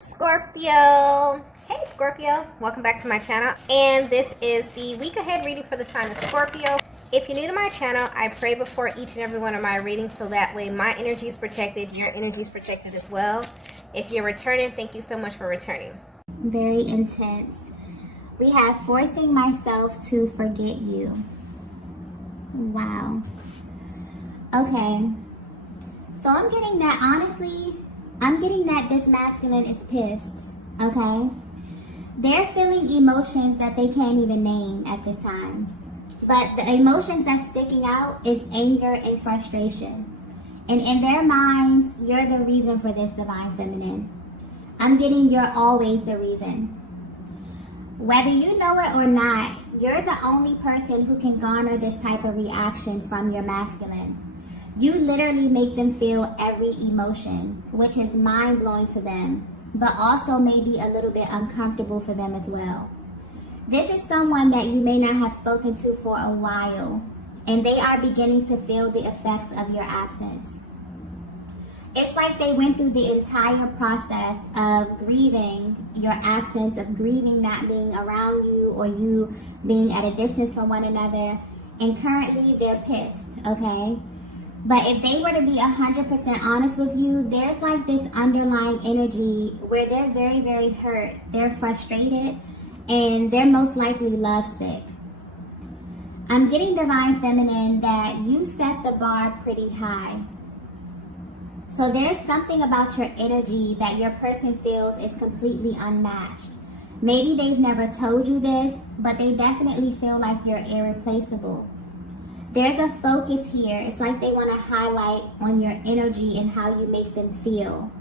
Scorpio. Hey Scorpio, welcome back to my channel, and this is the week ahead reading for the sign of Scorpio. If you're new to my channel, I pray before each and every one of my readings so that way my energy is protected, your energy is protected as well. If you're returning, thank you so much for returning. Very intense. We have forcing myself to forget you. Wow. Okay. So I'm getting that, honestly, I'm getting that this masculine is pissed. Okay? They're feeling emotions that they can't even name at this time. But the emotions that's sticking out is anger and frustration. And in their minds, you're the reason for this divine feminine. I'm getting you're always the reason. Whether you know it or not, you're the only person who can garner this type of reaction from your masculine. You literally make them feel every emotion, which is mind-blowing to them, but also maybe a little bit uncomfortable for them as well. This is someone that you may not have spoken to for a while, and they are beginning to feel the effects of your absence. It's like they went through the entire process of grieving your absence, of grieving not being around you or you being at a distance from one another, and currently they're pissed, okay? But if they were to be 100% honest with you, there's like this underlying energy where they're very, very hurt, they're frustrated, and they're most likely lovesick. I'm getting divine feminine that you set the bar pretty high. So there's something about your energy that your person feels is completely unmatched. Maybe they've never told you this, but they definitely feel like you're irreplaceable. There's a focus here. It's like they want to highlight on your energy and how you make them feel.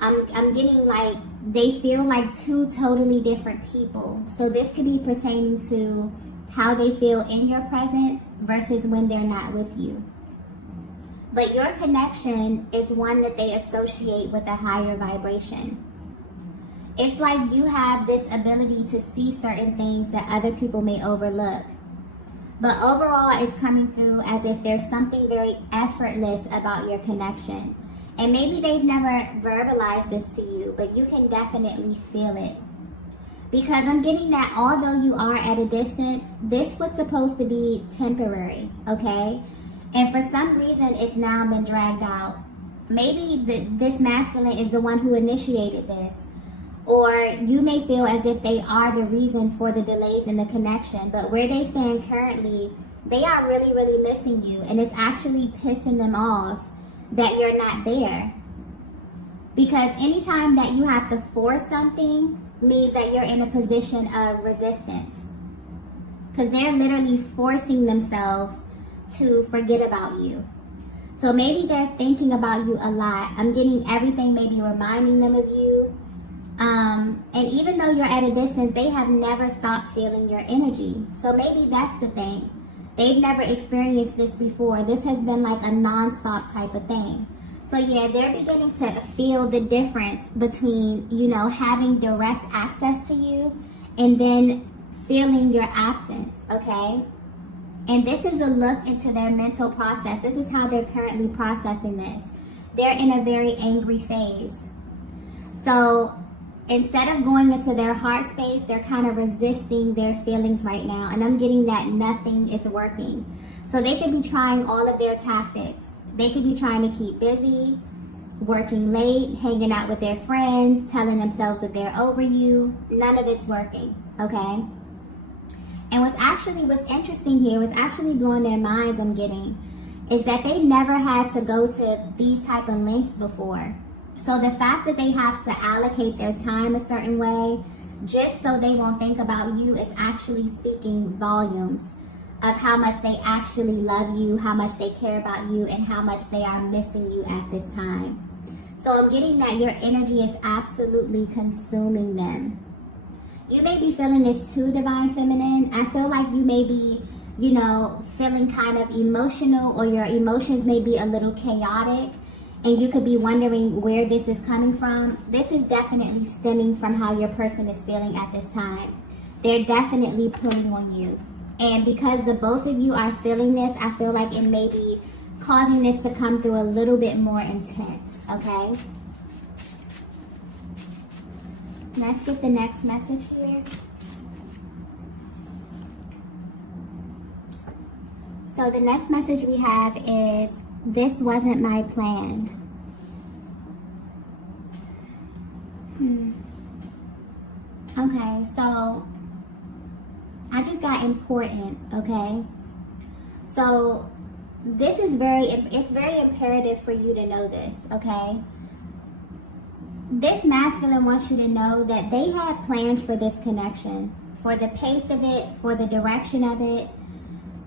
I'm getting like they feel like two totally different people. So this could be pertaining to how they feel in your presence versus when they're not with you. But your connection is one that they associate with a higher vibration. It's like you have this ability to see certain things that other people may overlook. But overall, it's coming through as if there's something very effortless about your connection. And maybe they've never verbalized this to you, but you can definitely feel it. Because I'm getting that although you are at a distance, this was supposed to be temporary, okay? And for some reason, it's now been dragged out. Maybe this masculine is the one who initiated this. Or you may feel as if they are the reason for the delays in the connection. But where they stand currently, they are really, really missing you. And it's actually pissing them off that you're not there. Because anytime that you have to force something means that you're in a position of resistance. Because they're literally forcing themselves to forget about you. So maybe they're thinking about you a lot. I'm getting everything maybe reminding them of you. And even though you're at a distance, they have never stopped feeling your energy. So maybe that's the thing. They've never experienced this before. This has been like a non-stop type of thing. So yeah, they're beginning to feel the difference between, you know, having direct access to you and then feeling your absence, okay? And this is a look into their mental process. This is how they're currently processing this. They're in a very angry phase. So instead of going into their heart space, they're kind of resisting their feelings right now. And I'm getting that nothing is working. So they could be trying all of their tactics. They could be trying to keep busy, working late, hanging out with their friends, telling themselves that they're over you. None of it's working, okay? And what's interesting here, what's actually blowing their minds, I'm getting, is that they never had to go to these type of lengths before. So the fact that they have to allocate their time a certain way just so they won't think about you, it's actually speaking volumes of how much they actually love you, how much they care about you, and how much they are missing you at this time. So I'm getting that your energy is absolutely consuming them. You may be feeling this too, Divine Feminine. I feel like you may be, you know, feeling kind of emotional, or your emotions may be a little chaotic. And you could be wondering where this is coming from. This is definitely stemming from how your person is feeling at this time. They're definitely pulling on you. And because the both of you are feeling this, I feel like it may be causing this to come through a little bit more intense, okay? Let's get the next message here. So the next message we have is, this wasn't my plan. Okay, so I just got important, okay? So this is it's very imperative for you to know this, okay? This masculine wants you to know that they had plans for this connection, for the pace of it, for the direction of it,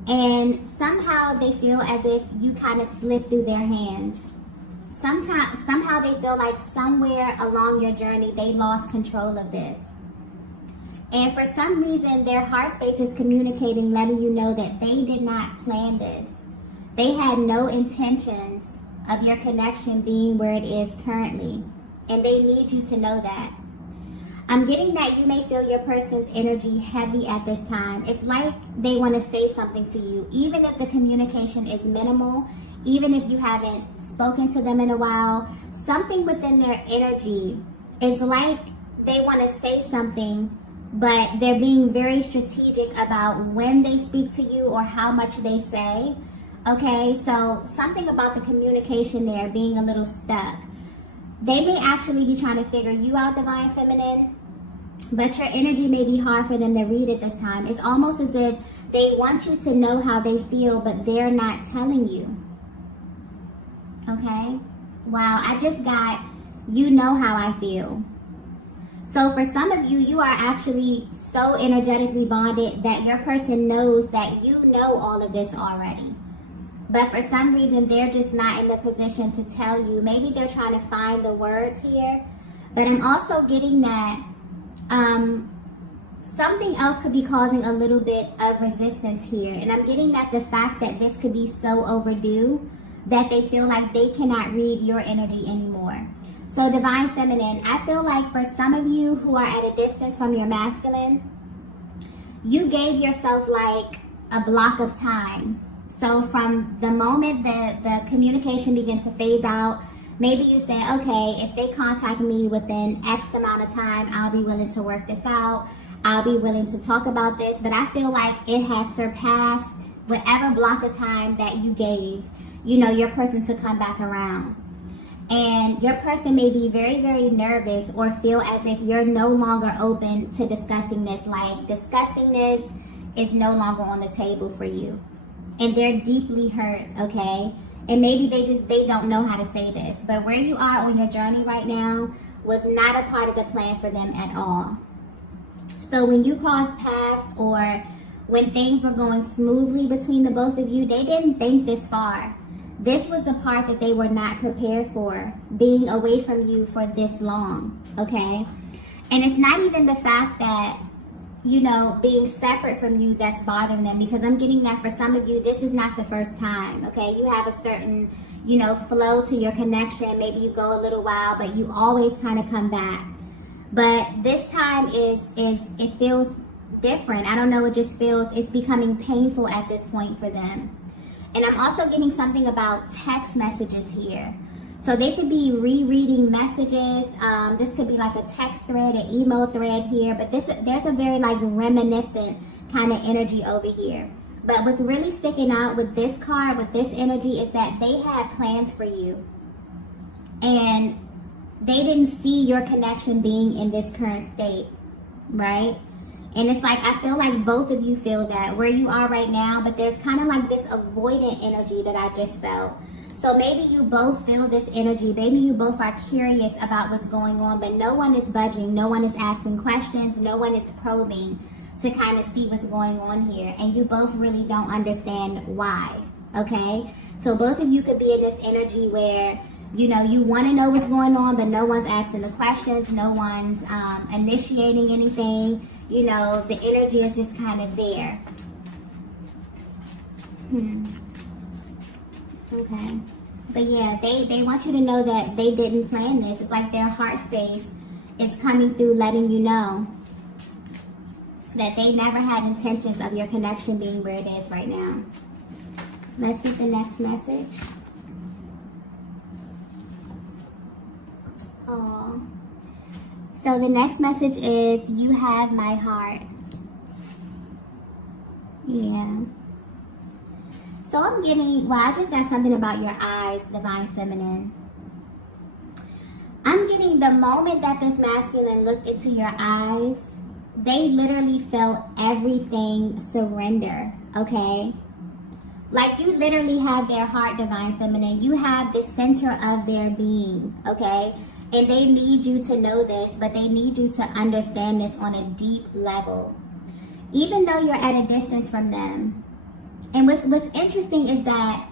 and somehow they feel as if you kind of slipped through their hands. Somehow they feel like somewhere along your journey they lost control of this. And for some reason, their heart space is communicating, letting you know that they did not plan this. They had no intentions of your connection being where it is currently. And they need you to know that. I'm getting that you may feel your person's energy heavy at this time. It's like they want to say something to you, even if the communication is minimal, even if you haven't spoken to them in a while. Something within their energy is like they want to say something, but they're being very strategic about when they speak to you or how much they say. Okay, so something about the communication there being a little stuck. They may actually be trying to figure you out, Divine Feminine, but your energy may be hard for them to read at this time. It's almost as if they want you to know how they feel, but they're not telling you. Okay? Wow, I just got, you know how I feel. So for some of you, you are actually so energetically bonded that your person knows that you know all of this already. But for some reason, they're just not in the position to tell you. Maybe they're trying to find the words here. But I'm also getting that something else could be causing a little bit of resistance here. And I'm getting that the fact that this could be so overdue that they feel like they cannot read your energy anymore. So Divine Feminine, I feel like for some of you who are at a distance from your masculine, you gave yourself like a block of time. So from the moment that the communication begins to phase out, maybe you say, okay, if they contact me within X amount of time, I'll be willing to work this out. I'll be willing to talk about this. But I feel like it has surpassed whatever block of time that you gave, you know, your person to come back around. And your person may be very, very nervous or feel as if you're no longer open to discussing this. Like discussing this is no longer on the table for you. And they're deeply hurt, okay? And maybe they don't know how to say this. But where you are on your journey right now was not a part of the plan for them at all. So when you crossed paths or when things were going smoothly between the both of you, they didn't think this far. This was the part that they were not prepared for, being away from you for this long, okay? And it's not even the fact that, you know, being separate from you that's bothering them, because I'm getting that for some of you, this is not the first time, okay? You have a certain, you know, flow to your connection. Maybe you go a little while, but you always kind of come back. But this time it feels different. I don't know, it just feels, it's becoming painful at this point for them. And I'm also getting something about text messages here. So they could be rereading messages. This could be like a text thread, an email thread here. But there's a very like reminiscent kind of energy over here. But what's really sticking out with this card, with this energy, is that they had plans for you. And they didn't see your connection being in this current state, right? And it's like, I feel like both of you feel that where you are right now, but there's kind of like this avoidant energy that I just felt. So maybe you both feel this energy. Maybe you both are curious about what's going on, but no one is budging. No one is asking questions. No one is probing to kind of see what's going on here. And you both really don't understand why, okay? So both of you could be in this energy where, you know, you want to know what's going on, but no one's asking the questions. No one's initiating anything. You know, the energy is just kind of there. Okay. But yeah, they want you to know that they didn't plan this. It's like their heart space is coming through, letting you know that they never had intentions of your connection being where it is right now. Let's get the next message. So the next message is, you have my heart. Yeah. So I'm getting, well, I just got something about your eyes, Divine Feminine. I'm getting the moment that this masculine looked into your eyes, they literally felt everything surrender, okay? Like, you literally have their heart, Divine Feminine. You have the center of their being, okay? And they need you to know this, but they need you to understand this on a deep level. Even though you're at a distance from them. And what's interesting is that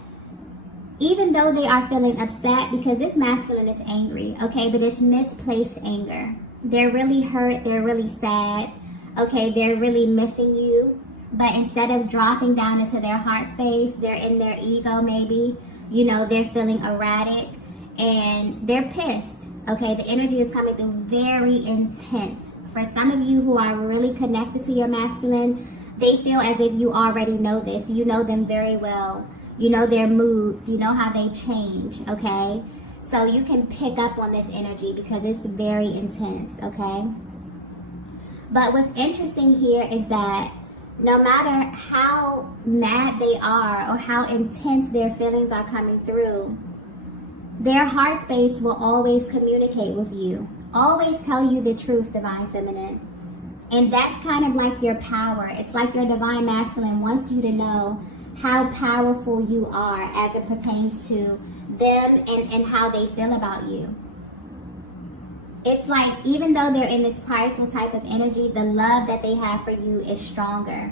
even though they are feeling upset, because this masculine is angry, okay, but it's misplaced anger. They're really hurt, they're really sad, okay, they're really missing you. But instead of dropping down into their heart space, they're in their ego maybe. You know, they're feeling erratic and they're pissed, okay? The energy is coming through very intense. For some of you who are really connected to your masculine, they feel as if you already know this. You know them very well. You know their moods. You know how they change, okay? So you can pick up on this energy because it's very intense, okay? But what's interesting here is that no matter how mad they are or how intense their feelings are coming through, their heart space will always communicate with you. Always tell you the truth, Divine Feminine. And that's kind of like your power. It's like your Divine Masculine wants you to know how powerful you are as it pertains to them and how they feel about you. It's like, even though they're in this prideful type of energy, the love that they have for you is stronger.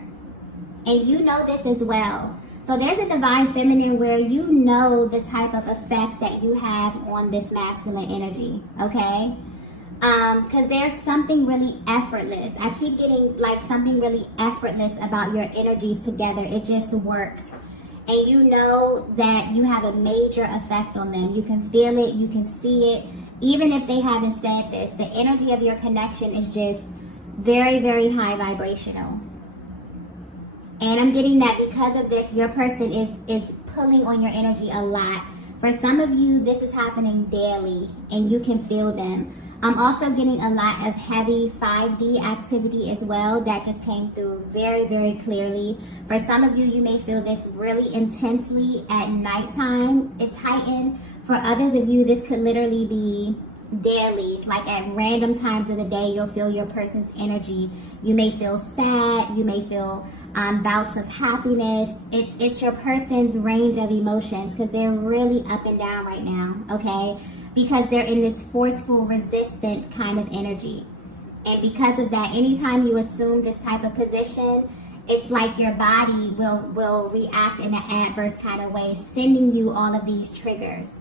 And you know this as well. So there's a Divine Feminine where you know the type of effect that you have on this masculine energy, okay? Because there's something really effortless. I keep getting like something really effortless about your energies together. It just works. And you know that you have a major effect on them. You can feel it. You can see it. Even if they haven't said this, the energy of your connection is just very, very high vibrational. And I'm getting that because of this, your person is pulling on your energy a lot. For some of you, this is happening daily and you can feel them. I'm also getting a lot of heavy 5D activity as well. That just came through very, very clearly. For some of you, you may feel this really intensely at nighttime. It's heightened. For others of you, this could literally be daily. Like at random times of the day, you'll feel your person's energy. You may feel sad. You may feel bouts of happiness. It's your person's range of emotions because they're really up and down right now, okay? Because they're in this forceful, resistant kind of energy. And because of that, anytime you assume this type of position, it's like your body will react in an adverse kind of way, sending you all of these triggers.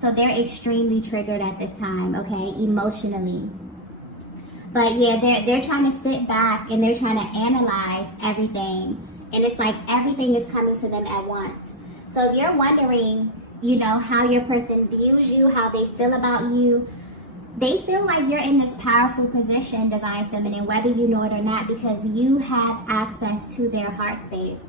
So they're extremely triggered at this time, okay, emotionally. But yeah, they're trying to sit back and they're trying to analyze everything. And it's like everything is coming to them at once. So if you're wondering, you know, how your person views you, how they feel about you, they feel like you're in this powerful position, Divine Feminine, whether you know it or not, because you have access to their heart space,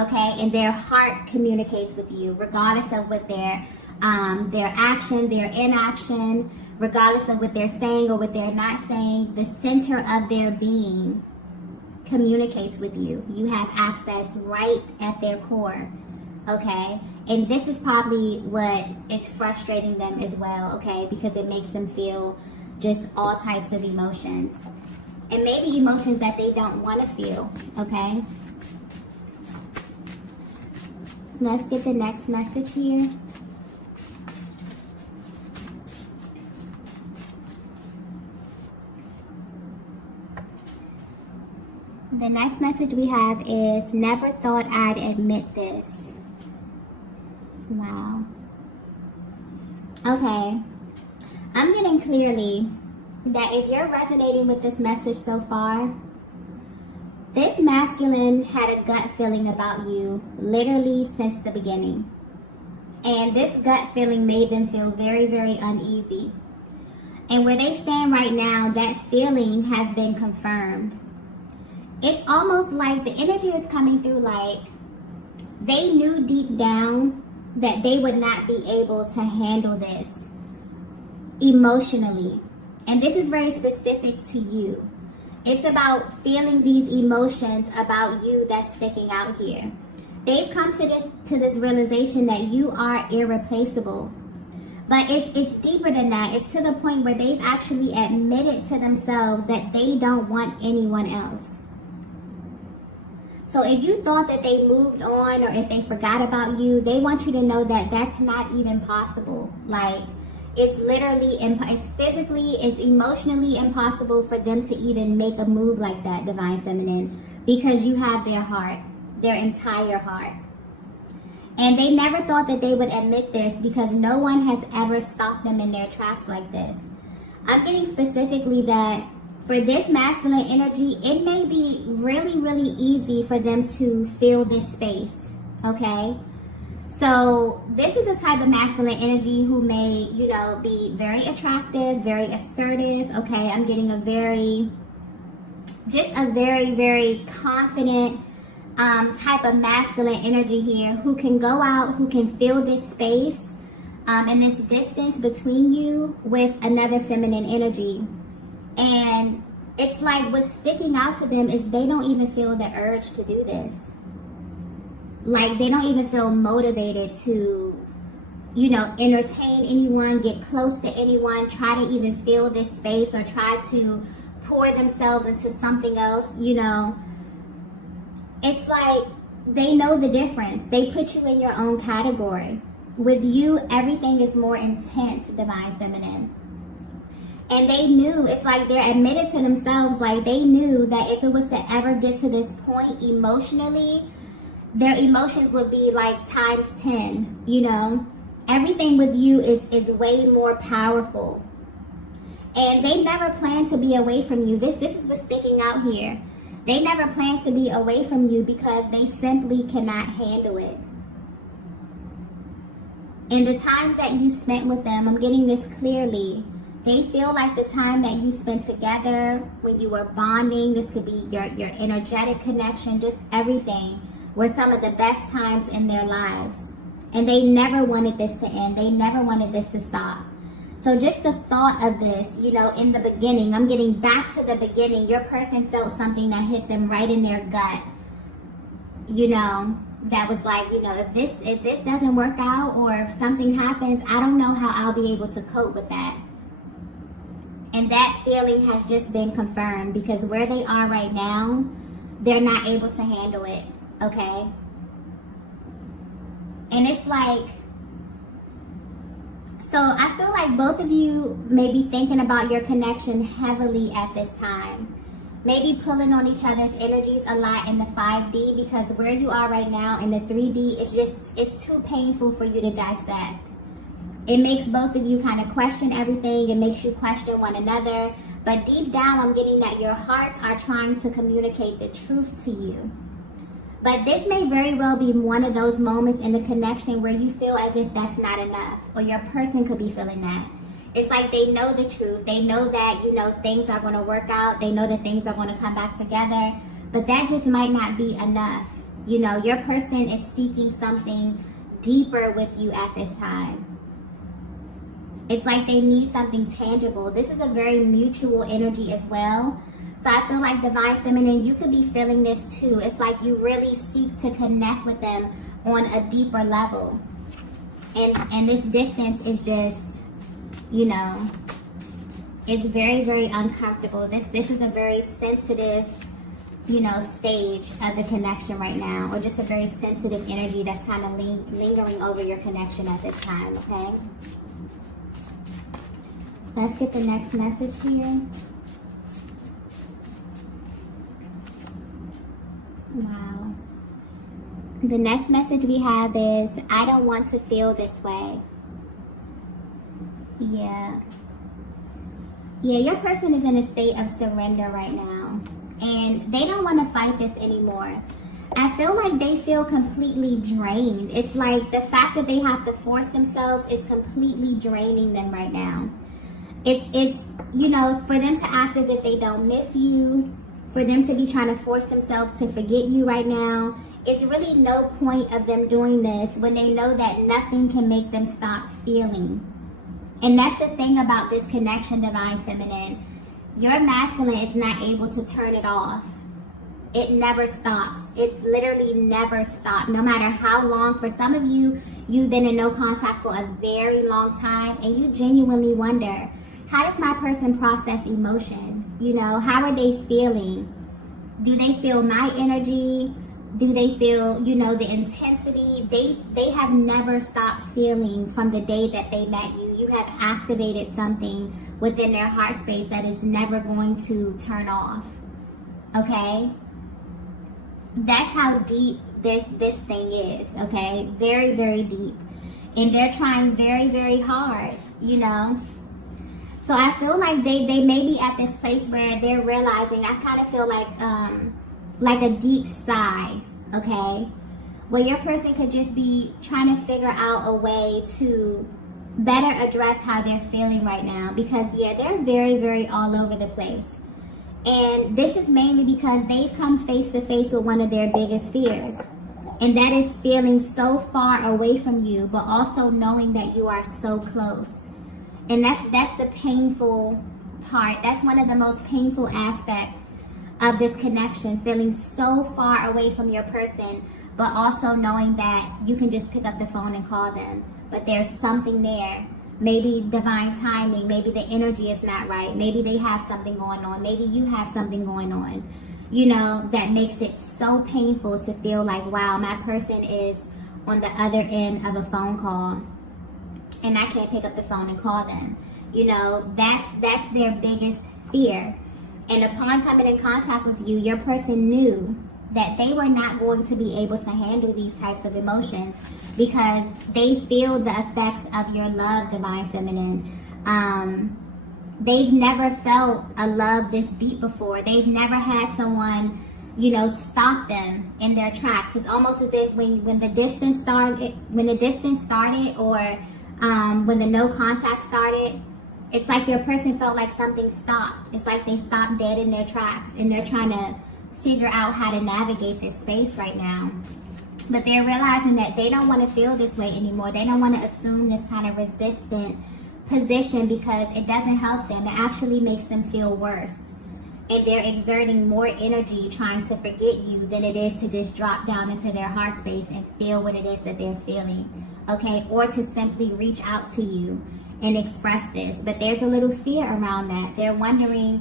okay? And their heart communicates with you, regardless of what their action, their inaction, regardless of what they're saying or what they're not saying, the center of their being communicates with you. You have access right at their core, okay? And this is probably what is frustrating them as well, okay? Because it makes them feel just all types of emotions. And maybe emotions that they don't want to feel, okay? Let's get the next message here. The next message we have is, never thought I'd admit this. Wow. Okay. I'm getting clearly that if you're resonating with this message so far, this masculine had a gut feeling about you literally since the beginning. And this gut feeling made them feel very, very uneasy. And where they stand right now, that feeling has been confirmed. It's almost like the energy is coming through like they knew deep down that they would not be able to handle this emotionally. And this is very specific to you. It's about feeling these emotions about you that's sticking out here. They've come to this realization that you are irreplaceable. But it's deeper than that. It's to the point where they've actually admitted to themselves that they don't want anyone else. So if you thought that they moved on or if they forgot about you, they want you to know that that's not even possible. Like, it's literally, it's physically, it's emotionally impossible for them to even make a move like that, Divine Feminine, because you have their heart, their entire heart. And they never thought that they would admit this because no one has ever stopped them in their tracks like this. I'm getting specifically that for this masculine energy, it may be really, really easy for them to fill this space, okay? So this is a type of masculine energy who may, you know, be very attractive, very assertive, okay? I'm getting a very, very confident type of masculine energy here who can go out, who can fill this space and this distance between you with another feminine energy. And it's like what's sticking out to them is they don't even feel the urge to do this. Like, they don't even feel motivated to, you know, entertain anyone, get close to anyone, try to even fill this space or try to pour themselves into something else, you know. It's like they know the difference. They put you in your own category. With you, everything is more intense, Divine Feminine. And they knew, it's like they're admitted to themselves, like they knew that if it was to ever get to this point emotionally, their emotions would be like times 10, you know. Everything with you is way more powerful. And they never planned to be away from you. This is what's sticking out here. They never planned to be away from you because they simply cannot handle it. And the times that you spent with them, I'm getting this clearly. They feel like the time that you spent together, when you were bonding, this could be your energetic connection, just everything, were some of the best times in their lives. And they never wanted this to end. They never wanted this to stop. So just the thought of this, you know, in the beginning, I'm getting back to the beginning. Your person felt something that hit them right in their gut. You know, that was like, you know, if this doesn't work out or if something happens, I don't know how I'll be able to cope with that. And that feeling has just been confirmed because where they are right now, they're not able to handle it. Okay? And it's like, so I feel like both of you may be thinking about your connection heavily at this time. Maybe pulling on each other's energies a lot in the 5D because where you are right now in the 3D, it's too painful for you to dissect. It makes both of you kind of question everything. It makes you question one another. But deep down, I'm getting that your hearts are trying to communicate the truth to you. But this may very well be one of those moments in the connection where you feel as if that's not enough. Or your person could be feeling that. It's like they know the truth. They know that, you know, things are going to work out. They know that things are going to come back together. But that just might not be enough. You know, your person is seeking something deeper with you at this time. It's like they need something tangible. This is a very mutual energy as well. So I feel like Divine Feminine, you could be feeling this too. It's like you really seek to connect with them on a deeper level. And this distance is just, you know, it's very, very uncomfortable. This is a very sensitive, you know, stage of the connection right now. Or just a very sensitive energy that's kind of lingering over your connection at this time, okay? Let's get the next message here. Wow. The next message we have is, I don't want to feel this way. Yeah. Yeah, your person is in a state of surrender right now. And they don't want to fight this anymore. I feel like they feel completely drained. It's like the fact that they have to force themselves is completely draining them right now. It's, you know, for them to act as if they don't miss you, for them to be trying to force themselves to forget you right now. It's really no point of them doing this when they know that nothing can make them stop feeling. And that's the thing about this connection, Divine Feminine. Your masculine is not able to turn it off. It never stops. It's literally never stopped. No matter how long. For some of you, you've been in no contact for a very long time, and you genuinely wonder, how does my person process emotion? You know, how are they feeling? Do they feel my energy? Do they feel, you know, the intensity? They have never stopped feeling from the day that they met you. You have activated something within their heart space that is never going to turn off. Okay? That's how deep this thing is, okay? Very, very deep. And they're trying very, very hard, you know? So I feel like they may be at this place where they're realizing, I kind of feel like a deep sigh, okay? Where your person could just be trying to figure out a way to better address how they're feeling right now. Because, yeah, they're very, very all over the place. And this is mainly because they've come face to face with one of their biggest fears. And that is feeling so far away from you, but also knowing that you are so close. And that's the painful part. That's one of the most painful aspects of this connection, feeling so far away from your person, but also knowing that you can just pick up the phone and call them. But there's something there. Maybe divine timing, maybe the energy is not right, maybe they have something going on, maybe you have something going on, you know, that makes it so painful to feel like, wow, my person is on the other end of a phone call and I can't pick up the phone and call them. You know, that's their biggest fear. And upon coming in contact with you, your person knew that they were not going to be able to handle these types of emotions because they feel the effects of your love, Divine Feminine. They've never felt a love this deep before. They've never had someone, you know, stop them in their tracks. It's almost as if when the distance started, or when the no contact started, it's like your person felt like something stopped. It's like they stopped dead in their tracks and they're trying to figure out how to navigate this space right now. But they're realizing that they don't want to feel this way anymore. They don't want to assume this kind of resistant position because it doesn't help them. It actually makes them feel worse. And they're exerting more energy trying to forget you than it is to just drop down into their heart space and feel what it is that they're feeling. Okay? Or to simply reach out to you and express this. But there's a little fear around that. They're wondering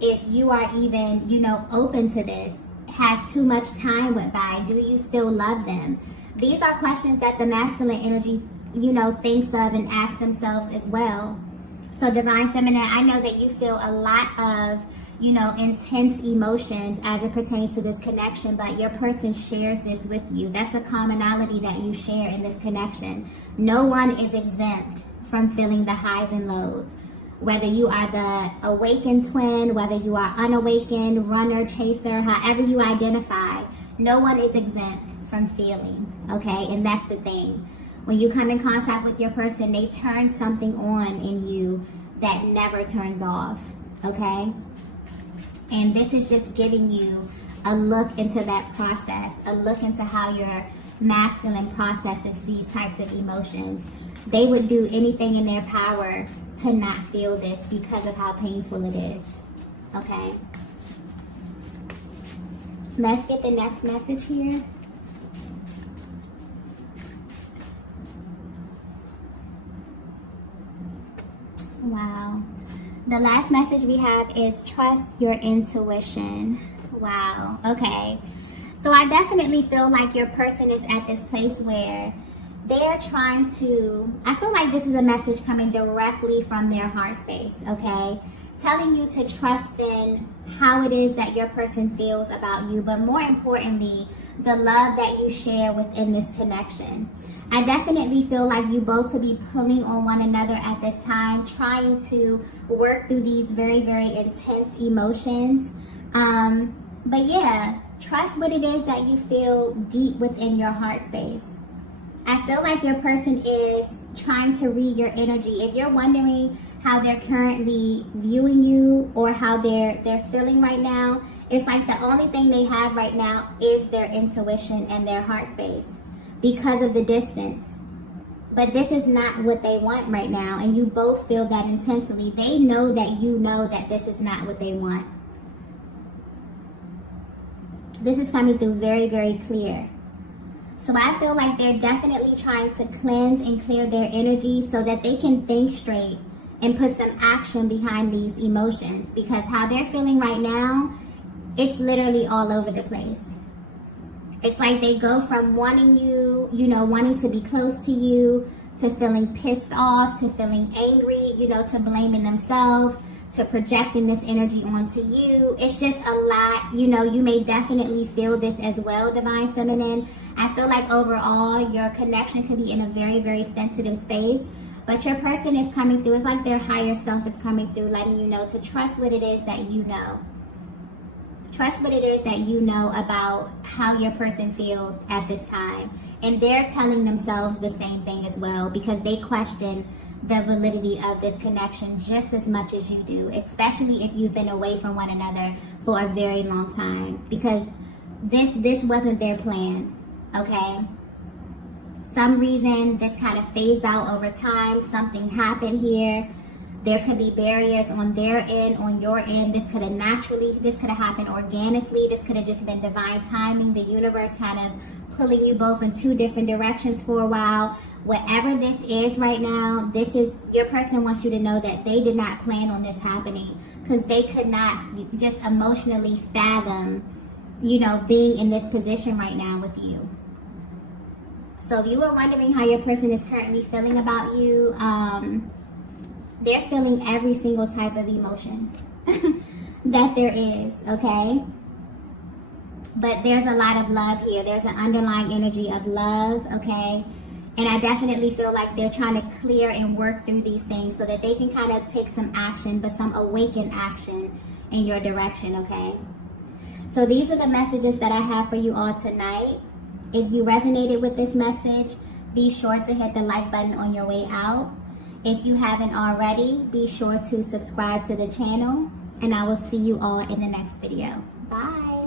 if you are even, you know, open to this. Has too much time went by? Do you still love them? These are questions that the masculine energy, you know, thinks of and asks themselves as well. So Divine Feminine, I know that you feel a lot of, you know, intense emotions as it pertains to this connection, but your person shares this with you. That's a commonality that you share in this connection. No one is exempt from feeling the highs and lows. Whether you are the awakened twin, whether you are unawakened, runner, chaser, however you identify, no one is exempt from feeling, okay? And that's the thing. When you come in contact with your person, they turn something on in you that never turns off, okay? And this is just giving you a look into that process, a look into how your masculine processes these types of emotions. They would do anything in their power to not feel this because of how painful it is, okay? Let's get the next message here. Wow. The last message we have is trust your intuition. Wow. Okay. So I definitely feel like your person is at this place where they're trying to, I feel like this is a message coming directly from their heart space, okay? Telling you to trust in how it is that your person feels about you, but more importantly, the love that you share within this connection. I definitely feel like you both could be pulling on one another at this time, trying to work through these very, very intense emotions. But yeah, trust what it is that you feel deep within your heart space. I feel like your person is trying to read your energy. If you're wondering how they're currently viewing you or how they're feeling right now, it's like the only thing they have right now is their intuition and their heart space because of the distance. But this is not what they want right now, and you both feel that intensely. They know that you know that this is not what they want. This is coming through very, very clear. So I feel like they're definitely trying to cleanse and clear their energy so that they can think straight and put some action behind these emotions, because how they're feeling right now, it's literally all over the place. It's like they go from wanting you, wanting to be close to you, to feeling pissed off, to feeling angry, to blaming themselves, to projecting this energy onto you. It's just a lot. You may definitely feel this as well, Divine Feminine. I feel like overall your connection could be in a very, very sensitive space, but your person is coming through. It's like their higher self is coming through, letting you know to trust what it is that you know. Trust what it is that you know about how your person feels at this time. And they're telling themselves the same thing as well, because they question the validity of this connection just as much as you do, especially if you've been away from one another for a very long time, because this wasn't their plan, okay? Some reason this kind of phased out over time. Something happened here. There could be barriers on their end, on your end. This could have happened organically. This could have just been divine timing. The universe kind of pulling you both in two different directions for a while. Whatever this is right now, your person wants you to know that they did not plan on this happening, because they could not just emotionally fathom, being in this position right now with you. So if you were wondering how your person is currently feeling about you, they're feeling every single type of emotion that there is, okay? But there's a lot of love here. There's an underlying energy of love, okay? And I definitely feel like they're trying to clear and work through these things so that they can kind of take some action, but some awakened action in your direction, okay? So these are the messages that I have for you all tonight. If you resonated with this message, be sure to hit the like button on your way out. If you haven't already, be sure to subscribe to the channel, and I will see you all in the next video. Bye.